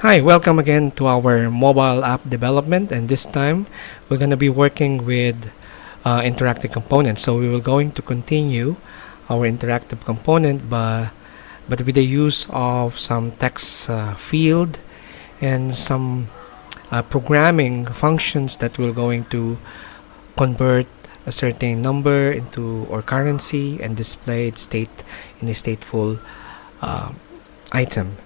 Hi, welcome again to our mobile app development, and this time we're going to be working with interactive components. So we will going to continue our interactive component but with the use of some text field and some programming functions that will going to convert a certain number into or currency and display its state in a stateful uh, item.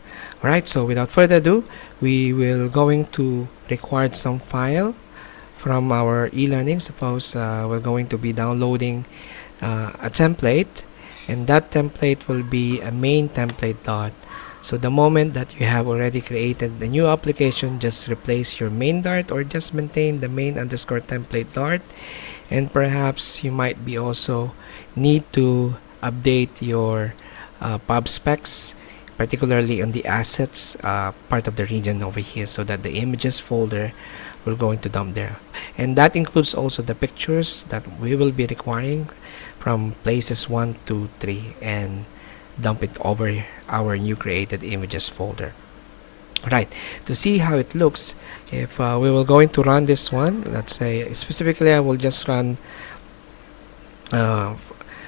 Alright, so without further ado, we will going to record some file from our e-learning. Suppose we're going to be downloading a template, and that template will be a main template dot. So the moment that you have already created the new application, just replace your main dart or just maintain the main underscore template dart. And perhaps you might be also need to update your pub specs, particularly on the assets part of the region over here, so that the images folder will go into dump there. And that includes also the pictures that we will be requiring from places 1 to 3 and dump it over our new created images folder. Right, to see how it looks, if we will going to run this one, let's say specifically I will just run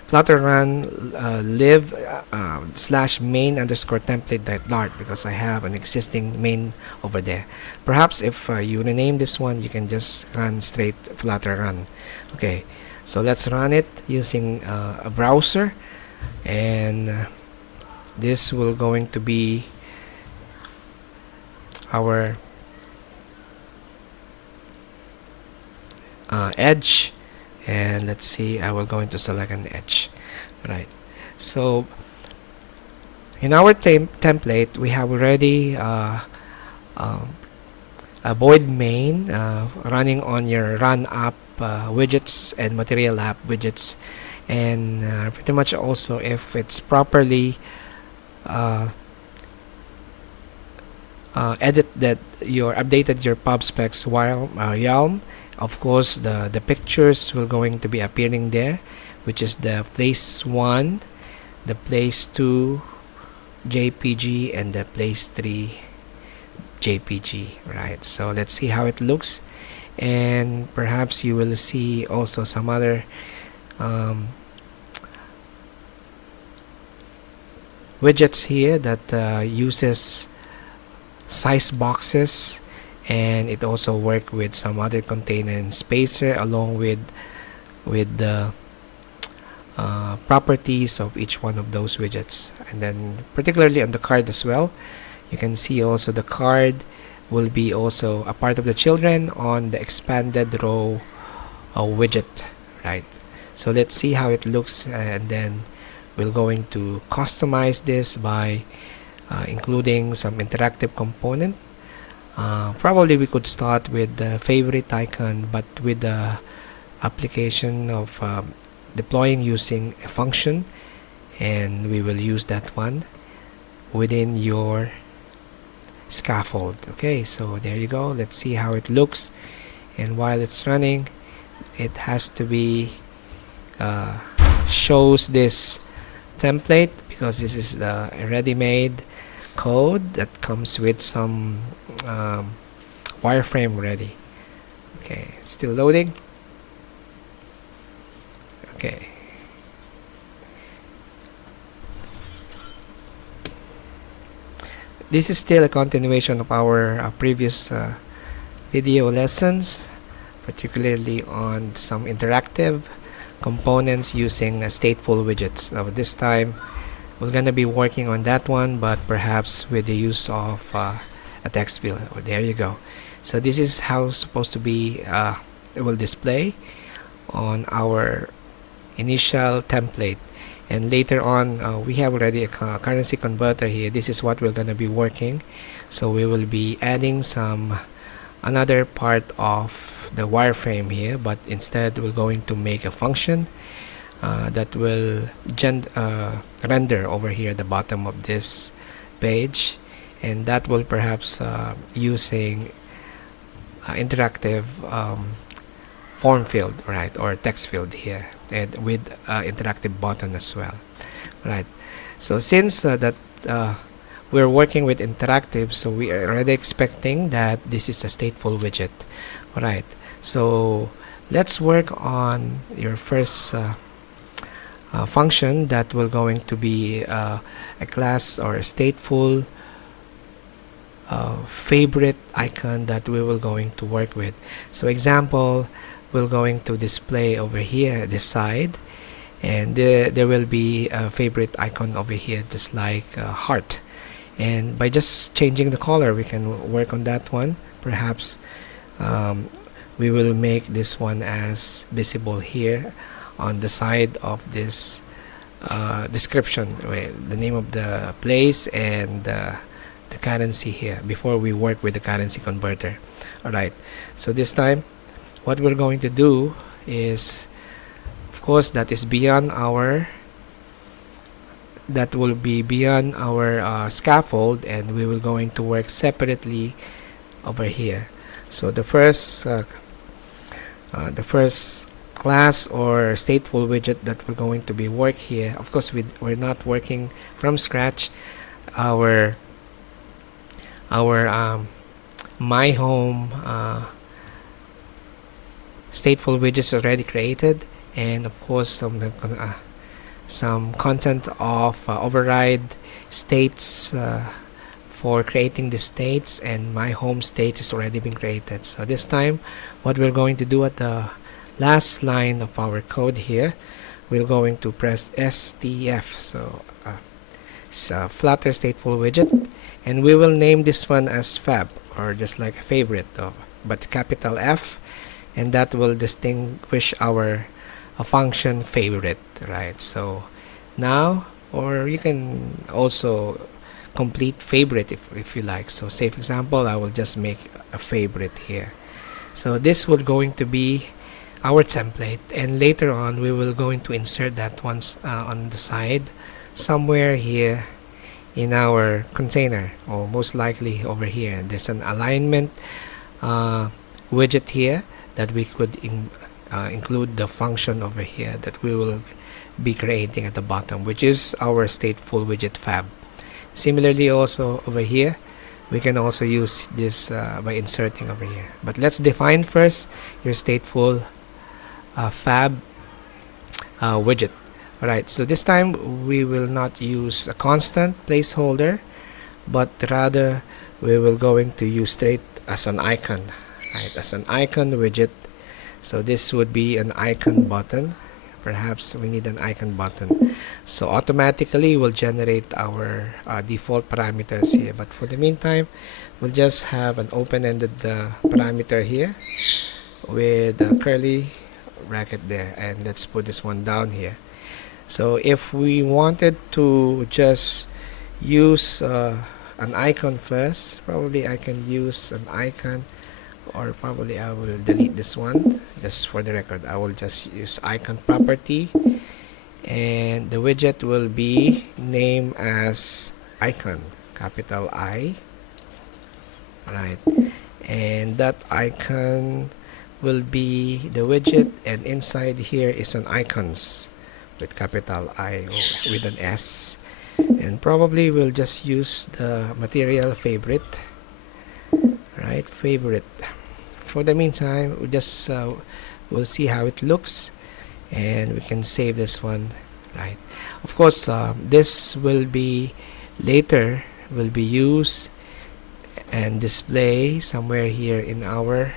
Flutter run live slash main underscore template dart, because I have an existing main over there. Perhaps if you rename this one, you can just run straight Flutter run. Okay, so let's run it using a browser, and this will going to be our edge. And let's see, I will going to select an edge. Right, so in our template we have already a void main running on your run app widgets and material app widgets, and pretty much also if it's properly edit that your updated your pub specs while Yalm, of course the pictures will going to be appearing there, which is the place 1, the place 2 JPG, and the place 3 JPG. Right, so let's see how it looks, and perhaps you will see also some other widgets here that uses size boxes, and it also work with some other container and spacer along with the properties of each one of those widgets. And then particularly on the card as well, you can see also the card will be also a part of the children on the expanded row widget. Right, so let's see how it looks, and then we're going to customize this by including some interactive component. Probably we could start with the favorite icon, but with the application of deploying using a function, and we will use that one within your scaffold. Okay, so there you go. Let's see how it looks, and while it's running, it has to be shows this template, because this is the ready-made code that comes with some wireframe ready. Okay, it's still loading. Okay, this is still a continuation of our previous video lessons, particularly on some interactive components using stateful widgets. So this time we're going to be working on that one, but perhaps with the use of a text field. Oh, there you go. So this is how it's supposed to be it will display on our initial template, and later on we have already a currency converter here. This is what we're going to be working, so we will be adding some another part of the wireframe here, but instead we're going to make a function that will render over here at the bottom of this page, and that will perhaps using interactive form field, right, or text field here, and with interactive button as well. Right, so since that we're working with interactive, so we are already expecting that this is a stateful widget. Alright, so let's work on your first function that will going to be a class or a stateful favorite icon that we will going to work with. So example, we're going to display over here at the side, and there will be a favorite icon over here, just like a heart. And by just changing the color, we can work on that one. Perhaps we will make this one as visible here on the side of this description, the name of the place and the currency here, before we work with the currency converter. Alright, so this time what we're going to do is, of course, that will be beyond our scaffold, and we will going to work separately over here. So the first class or stateful widget that we're going to be work here, of course we're not working from scratch. Our my home stateful widgets already created, and of course some content of override states for creating the states, and my home state has already been created. So this time what we're going to do at the last line of our code here, we're going to press STF, so it's a Flutter stateful widget, and we will name this one as fab, or just like a favorite, but capital F, and that will distinguish our function favorite, right? So now, or you can also complete favorite if you like. So say for example, I will just make a favorite here. So this will going to be our template, and later on we will going to insert that once on the side somewhere here in our container, or most likely over here. And there's an alignment widget here that we could include the function over here that we will be creating at the bottom, which is our stateful widget fab. Similarly, also over here we can also use this by inserting over here. But let's define first your stateful fab widget. Alright, so this time we will not use a constant placeholder, but rather we will going to use straight as an icon, right? As an icon widget. So this would be an icon button. Perhaps we need an icon button. So automatically we'll generate our default parameters here, but for the meantime we'll just have an open-ended parameter here with a curly bracket there, and let's put this one down here. So if we wanted to just use an icon first, probably I can use an icon, or probably I will delete this one just for the record. I will just use icon property, and the widget will be named as icon, capital I. Alright, and that icon will be the widget, and inside here is an icons with capital I with an S, and probably we'll just use the material favorite, right? Favorite. For the meantime, we just we'll see how it looks, and we can save this one, right? Of course, this will be later will be used and display somewhere here in our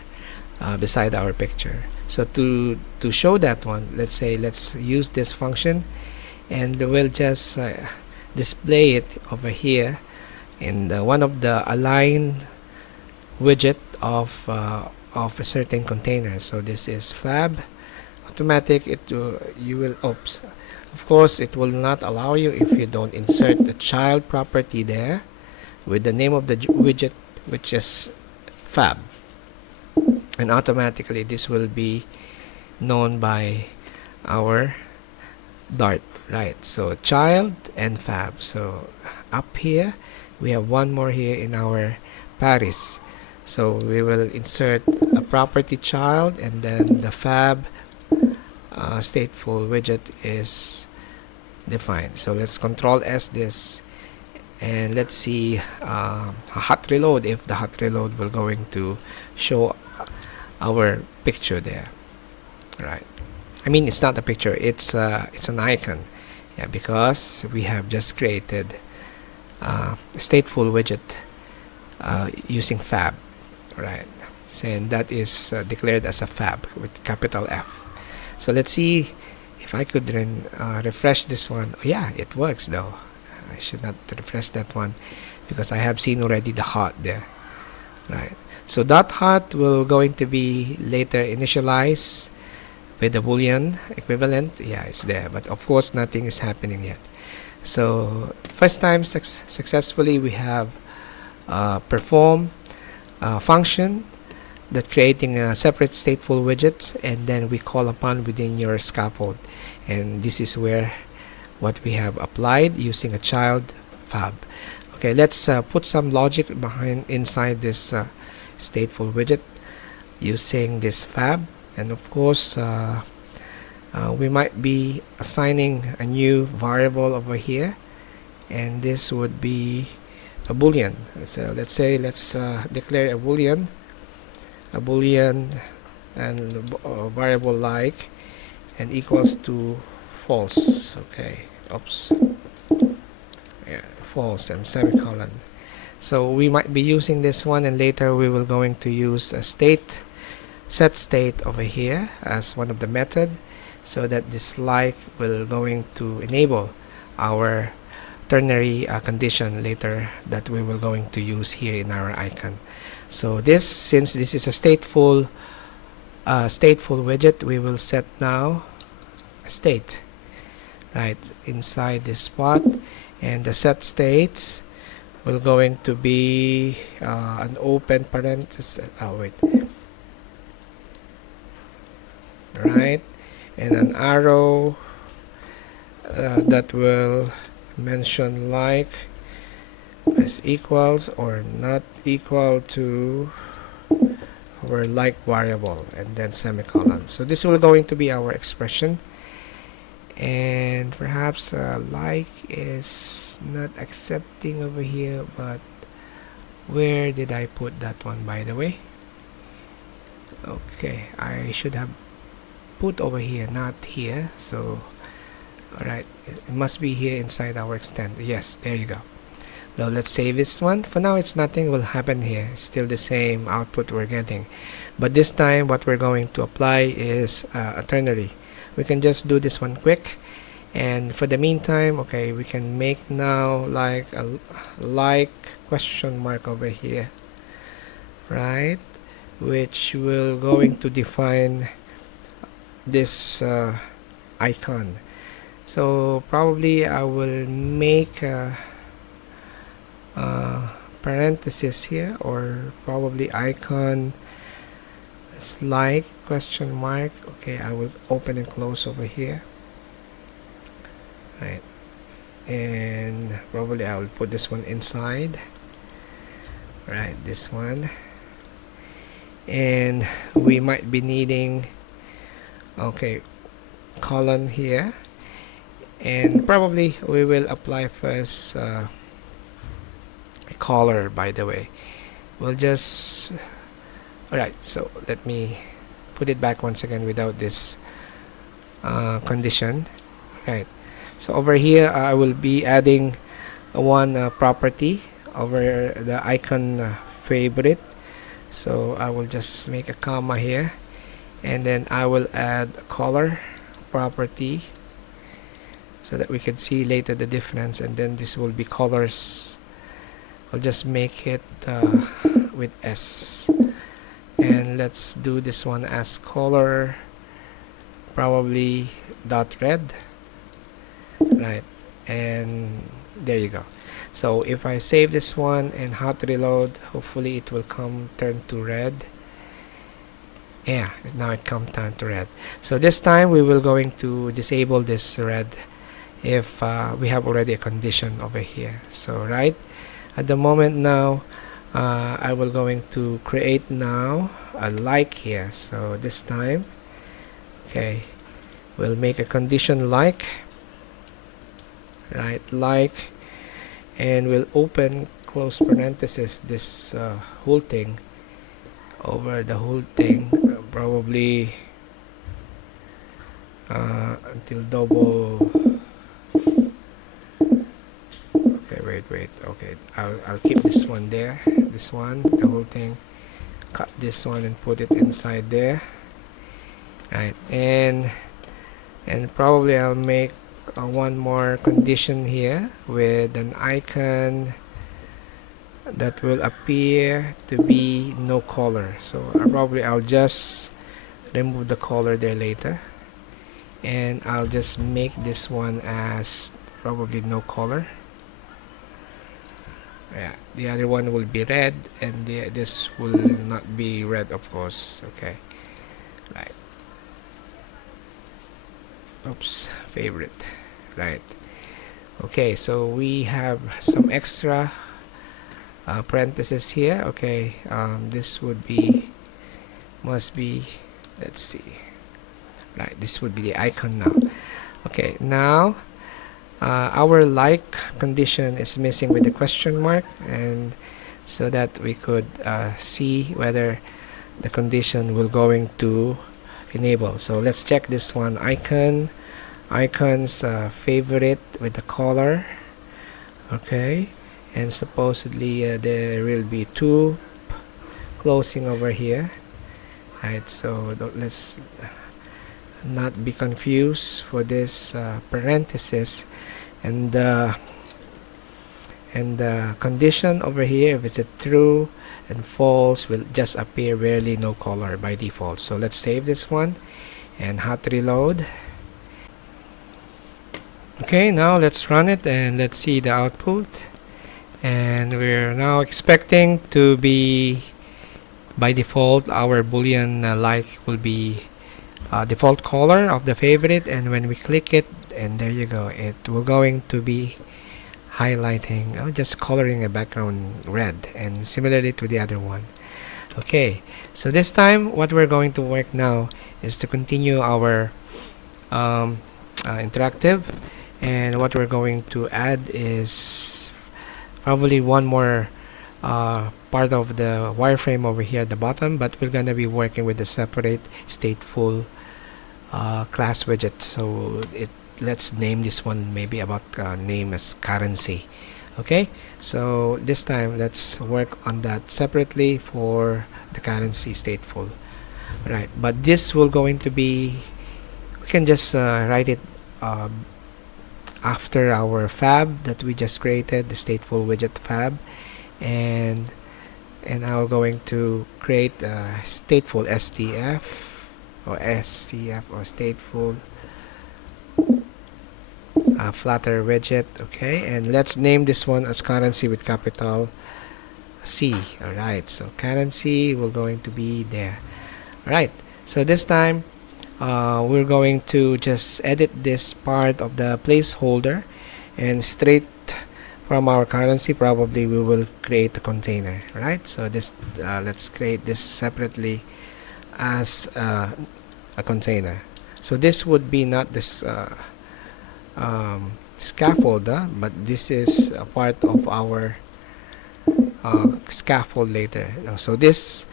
beside our picture. So to show that one, let's use this function, and we'll just display it over here in one of the align widget of a certain container. So this is fab automatic. You will oops, of course it will not allow you if you don't insert the child property there with the name of the widget, which is fab, and automatically this will be known by our Dart, right? So child and fab. So up here we have one more here in our Paris. So we will insert a property child, and then the fab stateful widget is defined. So let's Control S this, And let's see a hot reload, if the hot reload will going to show our picture there, right? I mean, it's not a picture, it's an icon. Yeah, because we have just created a stateful widget using fab, right? And that is declared as a fab with capital F. So let's see if I could refresh this one. Oh, yeah, it works though. I should not refresh that one because I have seen already the hot there, right? So that hot will going to be later initialized with the boolean equivalent. Yeah, it's there, but of course nothing is happening yet. So first time successfully we have perform function that creating a separate stateful widgets, and then we call upon within your scaffold, and this is where what we have applied using a child fab. Okay, let's put some logic behind inside this stateful widget using this fab, and of course we might be assigning a new variable over here, and this would be a boolean. So let's declare a boolean and variable like and equals to false. Okay, oops, yeah, false and semicolon. So we might be using this one, and later we will going to use a set state over here as one of the method, so that this like will going to enable our ternary condition later that we will going to use here in our icon. So since this is a stateful widget, we will set now a state right inside this spot, and the set states will going to be an open parenthesis. Right, and an arrow that will mention like is equals or not equal to our like variable, and then semicolon. So this will going to be our expression, and perhaps like is not accepting over here, but where did I put that one, by the way? Okay, I should have put over here, not here. So alright, it must be here inside our extend. Yes, there you go. Now let's save this one. For now, it's nothing will happen here. It's still the same output we're getting, but this time what we're going to apply is a ternary. We can just do this one quick, and for the meantime, okay, we can make now like a like question mark over here, right, which will going to define this icon. So probably I will make a parenthesis here, or probably icon is like question mark. Okay, I will open and close over here, right, and probably I will put this one inside, right, this one, and we might be needing, okay, colon here, and probably we will apply first a color, by the way. We'll just, alright, so let me put it back once again without this condition. Right, so over here I will be adding one property over the icon favorite. So I will just make a comma here, and then I will add a color property so that we can see later the difference, and then this will be colors. I'll just make it with S, and let's do this one as color probably dot red, right, and there you go. So if I save this one and hot reload, hopefully it will turn to red. Yeah, now it turn to red. So this time we will going to disable this red if we have already a condition over here. So right at the moment now, I will going to create now a like here. So this time, okay, we'll make a condition like, right, like, and we'll open close parenthesis this whole thing over the whole thing, probably until double. Okay, wait, okay, I'll keep this one there, this one, the whole thing, cut this one and put it inside there, right? And probably I'll make one more condition here with an icon that will appear to be no color. So I'll just remove the color there later, and I'll just make this one as probably no color. Yeah, the other one will be red, and this will not be red, of course. Okay, right. Oops, favorite, right? Okay, so we have some extra parentheses here. Okay, this would be, must be, let's see, right, this would be the icon now. Okay, now our like condition is missing with the question mark, and so that we could see whether the condition will going to enable. So let's check this one, icons favorite with the color. Okay, and supposedly there will be two closing over here, right? So let's not be confused for this parenthesis, and the condition over here, if it's a true and false, will just appear barely no color by default. So let's save this one and hot reload. Okay, now let's run it and let's see the output. And we're now expecting to be, by default, our boolean like will be default color of the favorite, and when we click it, and there you go, it will going to be highlighting, just coloring a background red, and similarly to the other one. Okay, so this time what we're going to work now is to continue our interactive, and what we're going to add is probably one more part of the wireframe over here at the bottom, but we're gonna be working with the separate stateful class widget. So let's name this one maybe about name as currency. Okay, so this time let's work on that separately for the currency stateful, right? But this will going to be, we can just write it after our fab that we just created, the stateful widget fab, and I'm going to create a stateful STF or stateful Flutter widget. Okay, and let's name this one as currency with capital C. Alright, so currency will going to be there. Alright, so this time we're going to just edit this part of the placeholder, and straight from our currency probably we will create a container, right? So this let's create this separately as a container. So this would be not this scaffold, but this is a part of our scaffold later. So this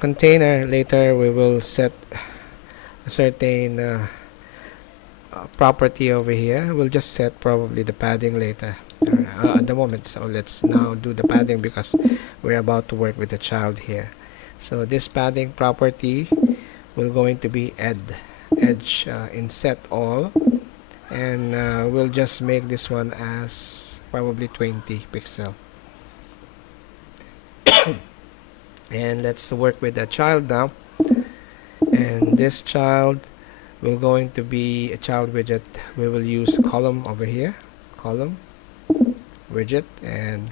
container, later we will set a certain property over here. We'll just set probably the padding later at the moment. So let's now do the padding because we're about to work with the child here. So this padding property will going to be edge inset all, and we'll just make this one as probably 20 pixel. And let's work with the child now, and this child will going to be a child widget. We will use column over here, column widget, and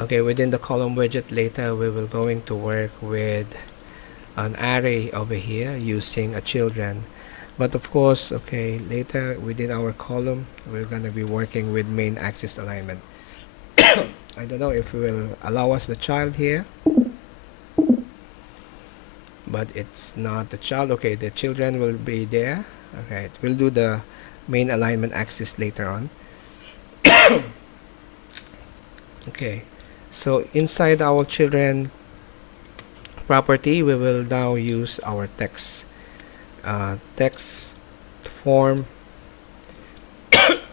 okay, within the column widget later we will going to work with an array over here using a children. But of course, okay, later within our column we're gonna be working with main axis alignment. I don't know if it will allow us the child here, but it's not the child. Okay, the children will be there. Alright, we'll do the main alignment axis later on. Okay, so inside our children property, we will now use our text form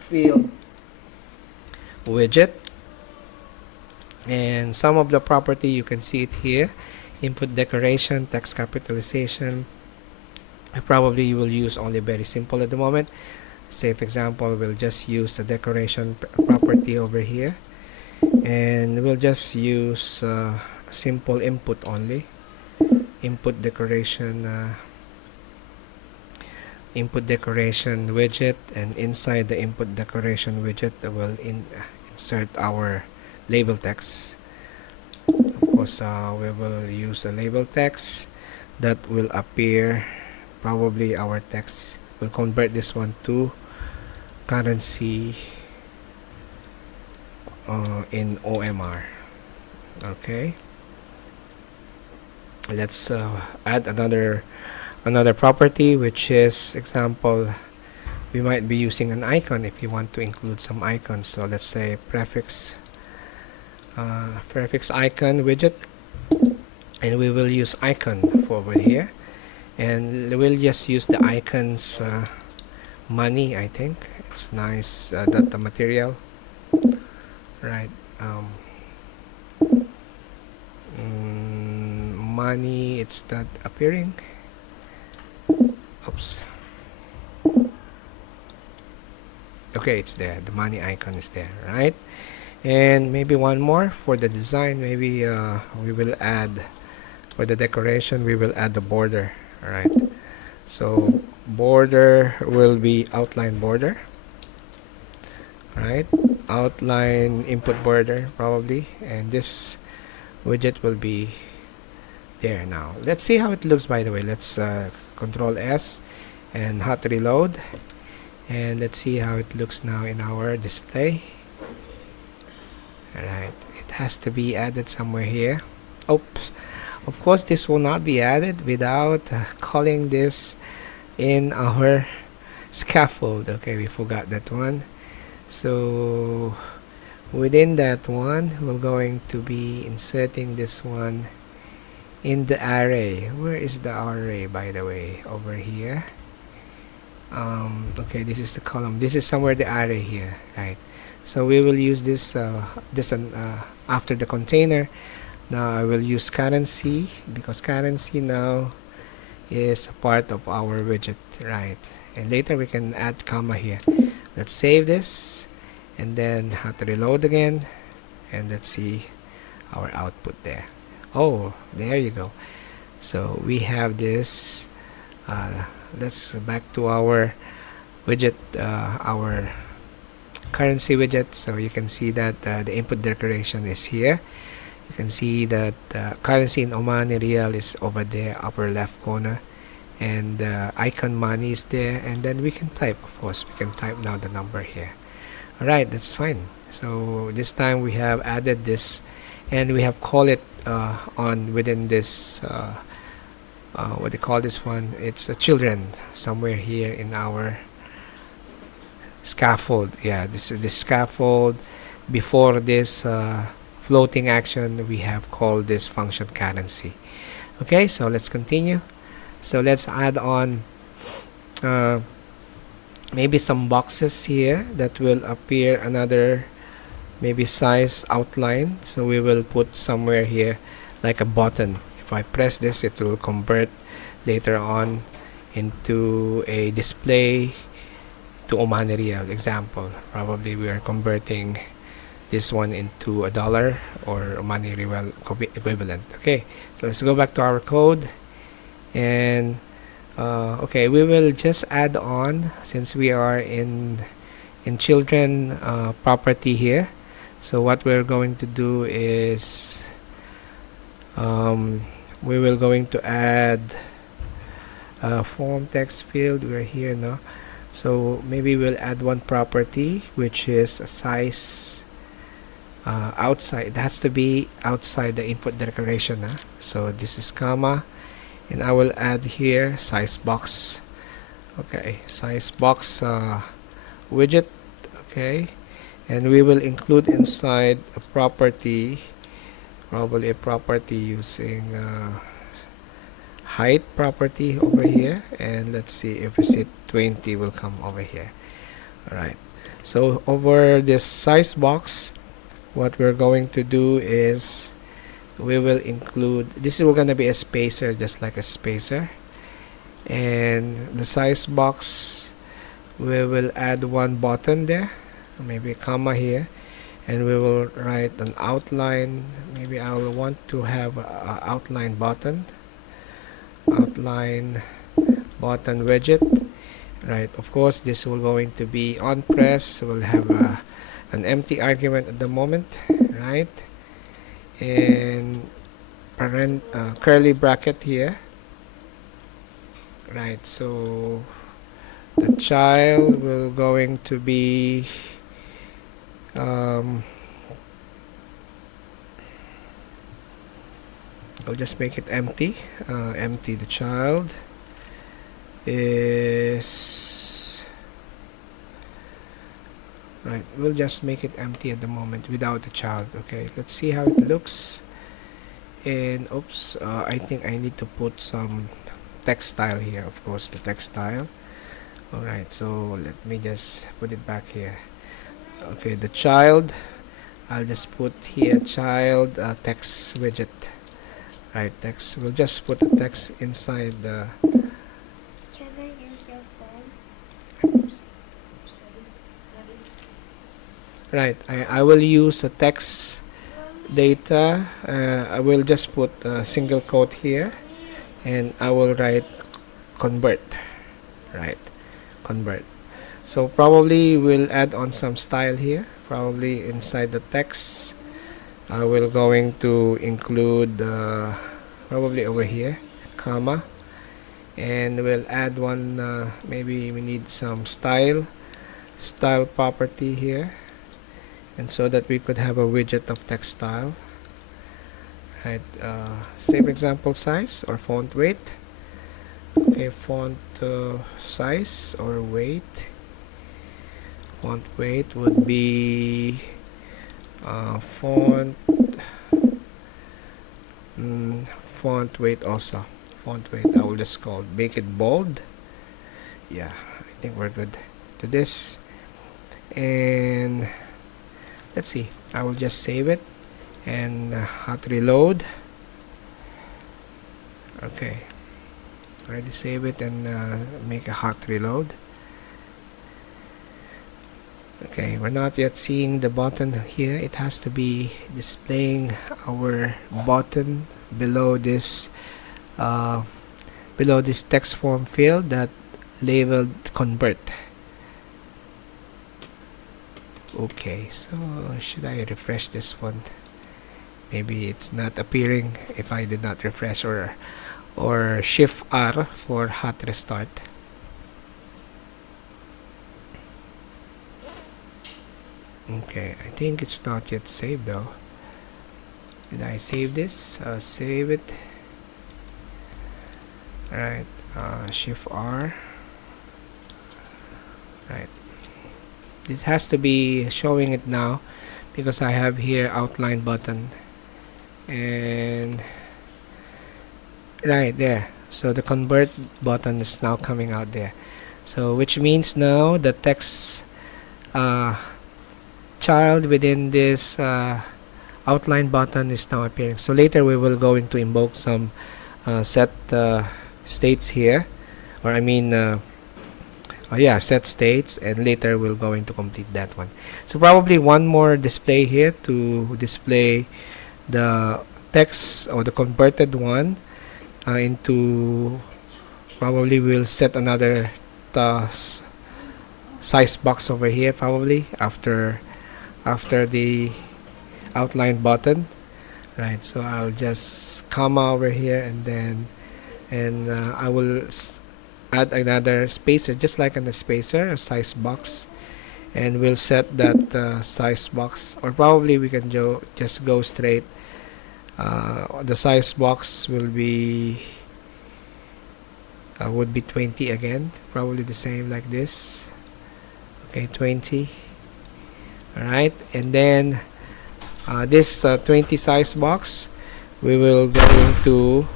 field widget, and some of the property you can see it here: input decoration, text capitalization. Probably you will use only very simple at the moment. Say for example, we'll just use the decoration property over here, and we'll just use simple input only. Input decoration widget, and inside the input decoration widget we'll insert our label text. Of course, we will use a label text that will appear. Probably our text will convert this one to currency in OMR. Okay, let's add another property, which is example, we might be using an icon if you want to include some icons. So let's say prefix icon widget, and we will use icon for over here, and we'll just use the icons money. I think it's nice that the material, right? Money, it's not appearing. Oops. Okay, it's there. The money icon is there, right? And maybe one more for the design. Maybe we will add, for the decoration, we will add the border. All right. So border will be outline border. Right? Outline input border probably, and this widget will be there. Now let's see how it looks. By the way, let's Control S and hot reload, and let's see how it looks now in our display. Alright, it has to be added somewhere here. Oops, of course this will not be added without calling this in our scaffold. Okay, we forgot that one. So within that one, we're going to be inserting this one in the array. Where is the array, by the way? Over here. Okay, this is the column. This is somewhere the array here, right? So we will use this after the container. Now I will use currency, because currency now is a part of our widget, right? And later we can add comma here. Let's save this, and then have to reload again, and let's see our output there. Oh, there you go. So we have this. Let's go back to our widget, our currency widget. So you can see that the input decoration is here. You can see that currency in Omani Real is over there, upper left corner, and icon money is there, and then we can type. Of course, we can type now the number here. Alright, that's fine. So this time we have added this, and we have called it on within this what do you call this one? It's a children somewhere here in our scaffold. Yeah, this is the scaffold. Before this floating action, we have called this function currency. Okay, so let's continue. So let's add on maybe some boxes here that will appear another maybe size outline. So we will put somewhere here like a button. If I press this, it will convert later on into a display to Omani Real. Example, probably we are converting this one into $1 or Omani Real equivalent. Okay, so let's go back to our code, and okay, we will just add on, since we are in children property here. So what we're going to do is we will going to add form text field. We're here now, so maybe we'll add one property, which is a size outside. It has to be outside the input decoration. So this is comma, and I will add here size box. Okay, size box widget. Okay, and we will include inside a property, probably a property using height property over here, and let's see if we set 20 will come over here. Alright, so over this size box, what we're going to do is we will include, this is going to be a spacer, just like a spacer, and the size box, we will add one button there, maybe a comma here, and we will write an outline. Maybe I will want to have a outline button widget, right? Of course, this will going to be on press. We'll have an empty argument at the moment, right? And curly bracket here, right? So the child will going to be I'll just make it empty. Empty. The child is right. We'll just make it empty at the moment without the child. Okay, let's see how it looks. And oops, I think I need to put some text style here. Of course, the text style. Alright, so let me just put it back here. Okay, the child, I'll just put here child text widget. Right, text. We'll just put the text inside the. Can I use your phone? Right, I will use a text data. I will just put a single quote here, and I will write convert. Right, convert. So probably we'll add on some style here. Probably inside the text, I will going to include probably over here, comma, and we'll add one. Maybe we need some style property here, and so that we could have a widget of text style. Right, save example size or font weight. Okay, font size or weight. Font weight would be font weight also. Font weight, I will just make it bold. Yeah, I think we're good to this. And let's see, I will just save it and hot reload. Okay, already save it and make a hot reload. Okay, we're not yet seeing the button here. It has to be displaying our button below this text form field that labeled convert. Okay, so should I refresh this one? Maybe it's not appearing if I did not refresh, or shift R for hot restart. Okay, I think it's not yet saved though. Did I save this? Save it. Alright, shift R. Right. This has to be showing it now because I have here outline button. And right there. So the convert button is now coming out there. So which means now the text child within this outline button is now appearing. So later we will go into invoke some set states here, or I mean set states, and later we'll go into complete that one. So probably one more display here to display the text or the converted one into, probably we'll set another size box over here probably after the outline button. Right, so I'll just comma over here, and then I will add another spacer, just like on the spacer, a size box, and we'll set that size box, or probably we can just go straight. The size box will be would be 20 again, probably the same like this. Okay, 20. Alright, and then this 20 size box, we will going to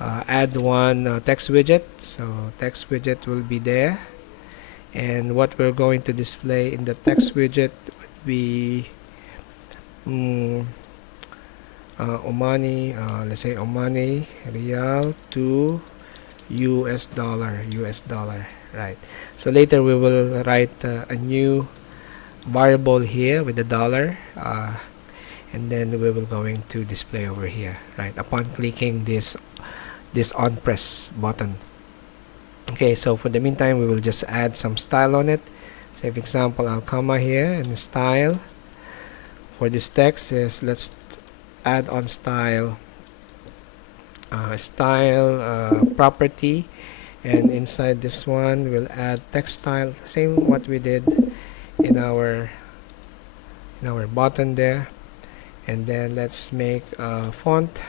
add one text widget. So text widget will be there, and what we're going to display in the text widget would be Omani, let's say Omani Real to US dollar, right? So later we will write a new variable here with the dollar, and then we will going to display over here, right, upon clicking this on press button. Okay, so for the meantime we will just add some style on it. Say for example, I'll comma here, and style for this text is, let's add on style property, and inside this one we'll add text style, same what we did in our button there. And then let's make a font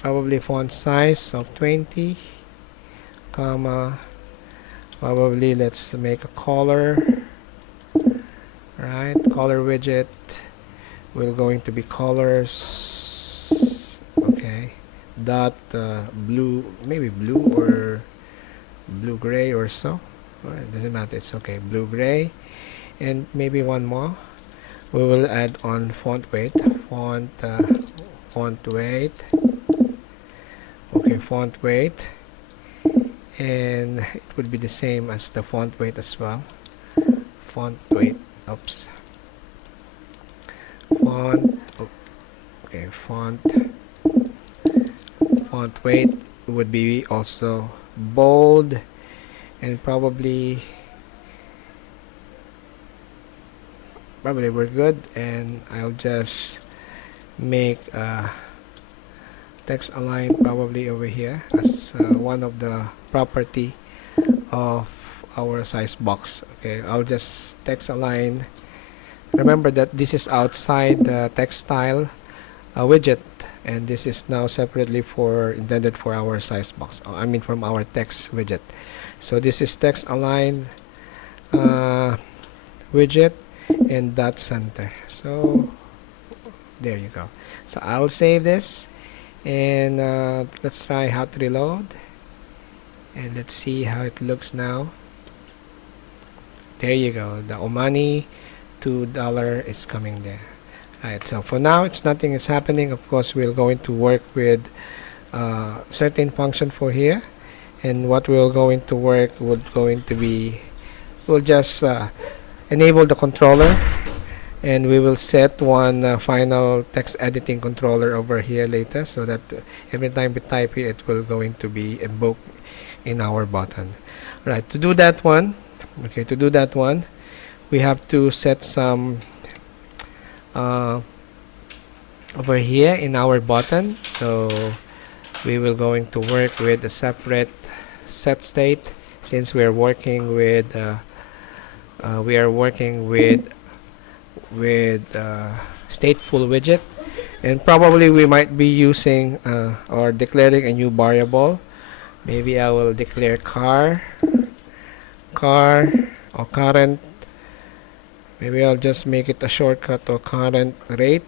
probably font size of 20, comma, probably let's make a color, right, color widget will going to be colors, okay, dot blue, maybe blue or blue gray or so, it doesn't matter, it's okay, blue gray. And maybe one more, we will add on font weight, font weight, okay, font weight, and it would be the same as the font weight as well, font weight, oops, font, okay, font weight would be also bold, and probably we're good. And I'll just make text align probably over here as one of the property of our size box. Okay, I'll just text align. Remember that this is outside the text style widget, and this is now separately intended for our size box, I mean from our text widget. So this is text align widget and dot center. So there you go. So I'll save this, and let's try hot reload, and let's see how it looks now. There you go, the Omani $2 is coming there. Alright, so for now it's nothing is happening. Of course we're going to work with certain function for here, and what we're going to work would going to be, we'll just enable the controller, and we will set one final text editing controller over here later, so that every time we type here it will going to be invoked in our button. Right, to do that one, we have to set some over here in our button. So we will going to work with a separate set state, since we are working with stateful widget, and probably we might be using or declaring a new variable. Maybe I will declare car or current. Maybe I'll just make it a shortcut to current rate,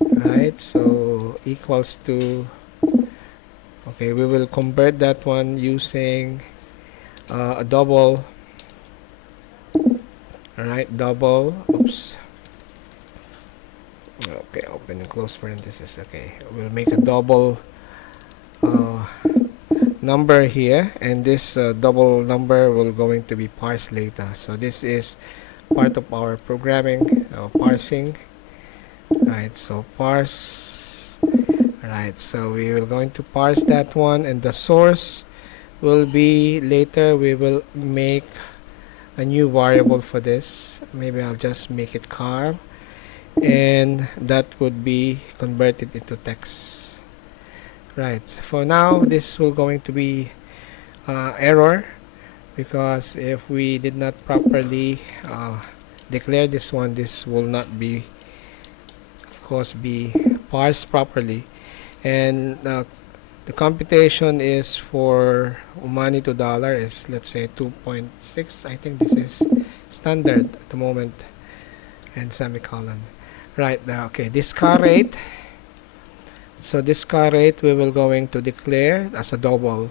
right? So equals to, okay, we will convert that one using a double, alright, double, oops, okay, open and close parenthesis. Okay, we'll make a double number here, and this double number will going to be parsed later. So this is part of our programming, parsing, right? So parse, right? So we will going to parse that one, and the source will be later we will make a new variable for this. Maybe I'll just make it car, and that would be converted into text. Right, for now this will going to be error, because if we did not properly declare this one, this will not be, of course, be parsed properly. And the computation is for Omani $2 is, let's say, 2.6. I think this is standard at the moment, and semicolon. Right now, okay, this car rate. So this car rate we will going to declare as a double,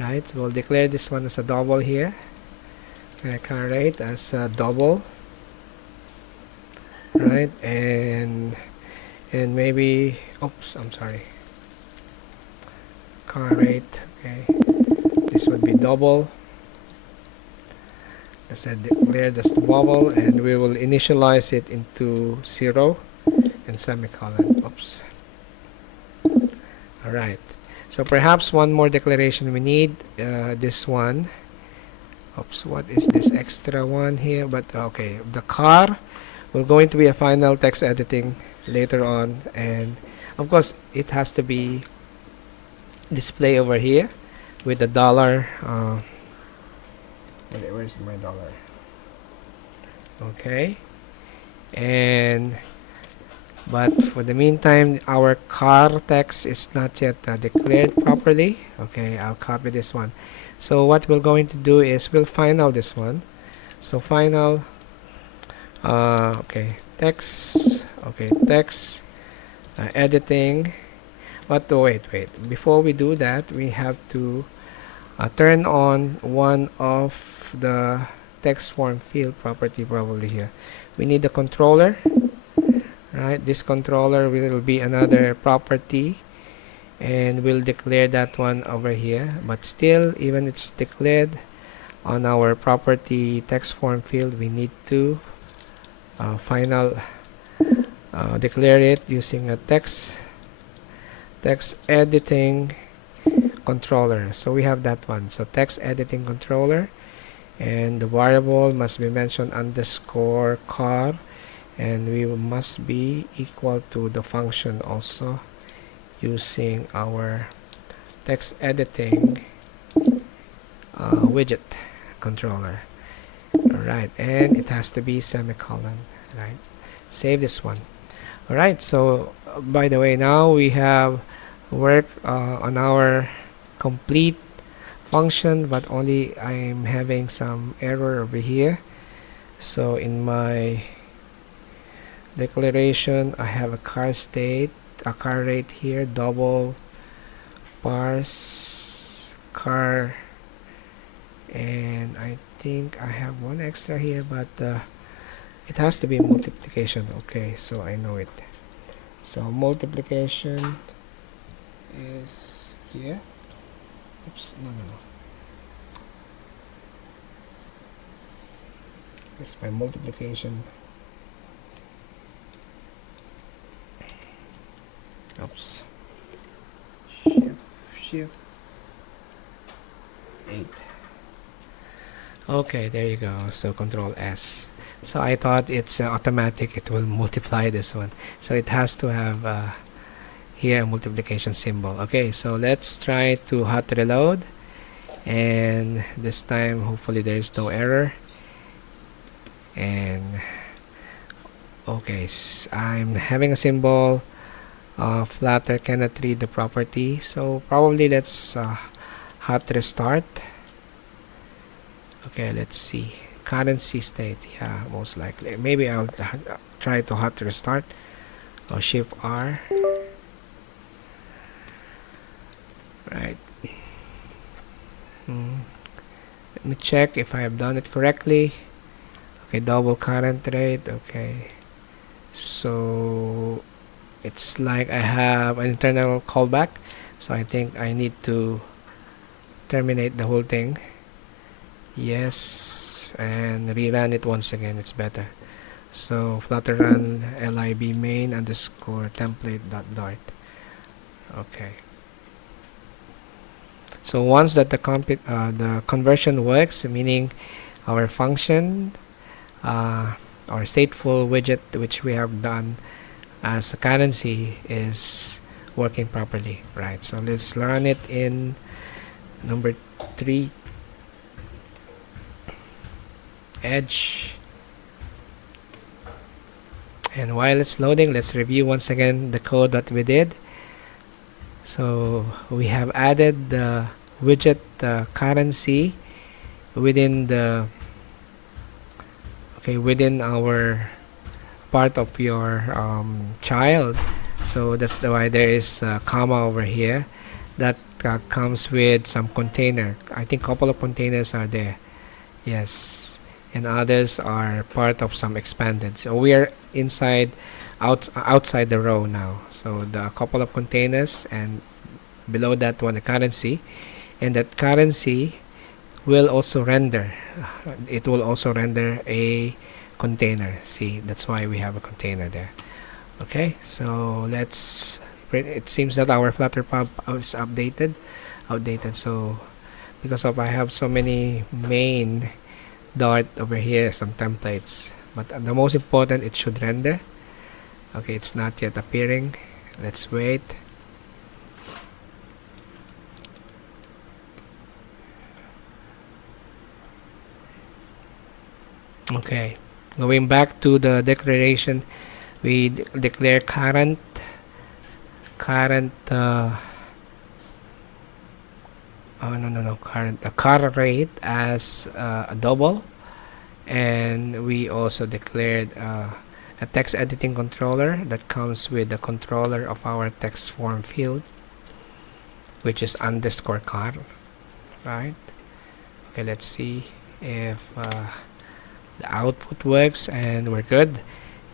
right? So we'll declare this one as a double here. Car rate as a double, right? And maybe, oops, I'm sorry. Car rate, okay. This would be double. As I declare this double, and we will initialize it into 0 and semicolon. Oops. All right. So perhaps one more declaration we need. This one. Oops. What is this extra one here? But okay, the car will going to be a final text editing later on, and of course it has to be display over here with the dollar. Where's my dollar? Okay, and but for the meantime, our car text is not yet declared properly. Okay, I'll copy this one. So what we're going to do is we'll final this one. So final, okay, text, okay, text editing. But wait, before we do that, we have to turn on one of the TextFormField property probably here. We need the controller, right? This controller will be another property, and we'll declare that one over here. But still, even it's declared on our property TextFormField, we need to final declare it using a text editing controller. So we have that one. So text editing controller, and the variable must be mentioned underscore car, and we must be equal to the function also using our text editing widget controller. Alright, and it has to be semicolon. Right, save this one. Alright, so by the way, now we have work on our complete function, but only I'm having some error over here. So in my declaration, I have a car state, a car rate here, double parse car, and I think I have one extra here, but it has to be multiplication. Okay, so I know it. So multiplication is here. Oops, no. Here's my multiplication. Oops. Shift 8. Okay, there you go. So Control S. So I thought it's automatic, it will multiply this one. So it has to have here a multiplication symbol. Okay, so let's try to hot reload, and this time hopefully there is no error. And okay, I'm having a symbol. Flutter cannot read the property, so probably let's hot restart. Okay, let's see. Currency state, yeah, most likely. Maybe I'll try to hot restart. Or Shift R. Right. Let me check if I have done it correctly. Okay, double current rate. Okay, so it's like I have an internal callback, so I think I need to terminate the whole thing. Yes, and rerun it once again, it's better. So flutter run lib main underscore template dot. Okay, so once that the conversion works, meaning our function our stateful widget which we have done as a currency is working properly, right? So let's run it in number 3 edge, and while it's loading, let's review once again the code that we did. So we have added the widget currency within the okay, within our part of your child. So that's why there is a comma over here that comes with some container. I think couple of containers are there. Yes, and others are part of some expanded. So we are outside the row now. So the couple of containers, and below that one, the currency, and that currency will also render. It will also render a container. See, that's why we have a container there. Okay, so let's. It seems that our Flutter pub is outdated. So because of I have so many main dart over here, some templates, but the most important, it should render. Okay, it's not yet appearing. Let's wait. Okay, going back to the declaration, we declare current current car rate as a double, and we also declared a text editing controller that comes with the controller of our text form field, which is underscore car, right? Okay, let's see if the output works, and we're good,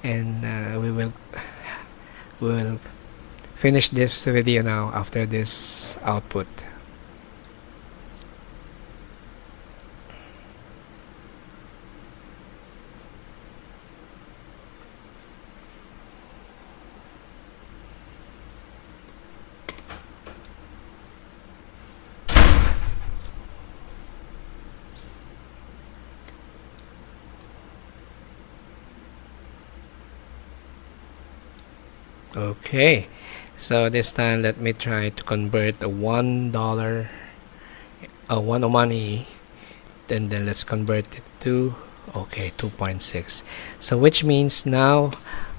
and we will finish this video now after this output. Okay, so this time let me try to convert a $1 one money, and then let's convert it to 2.6. So which means now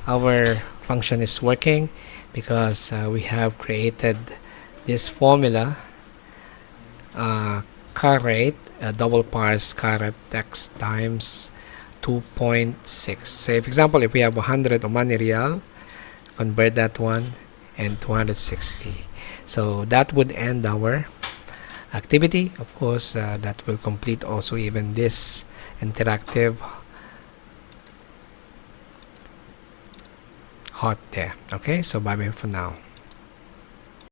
our function is working, because we have created this formula, car rate, double parse car text times 2.6. Say for example, if we have 100 Omani Real, convert that one, and 260. So that would end our activity. Of course, that will complete also even this interactive hot there. Okay, so bye bye for now.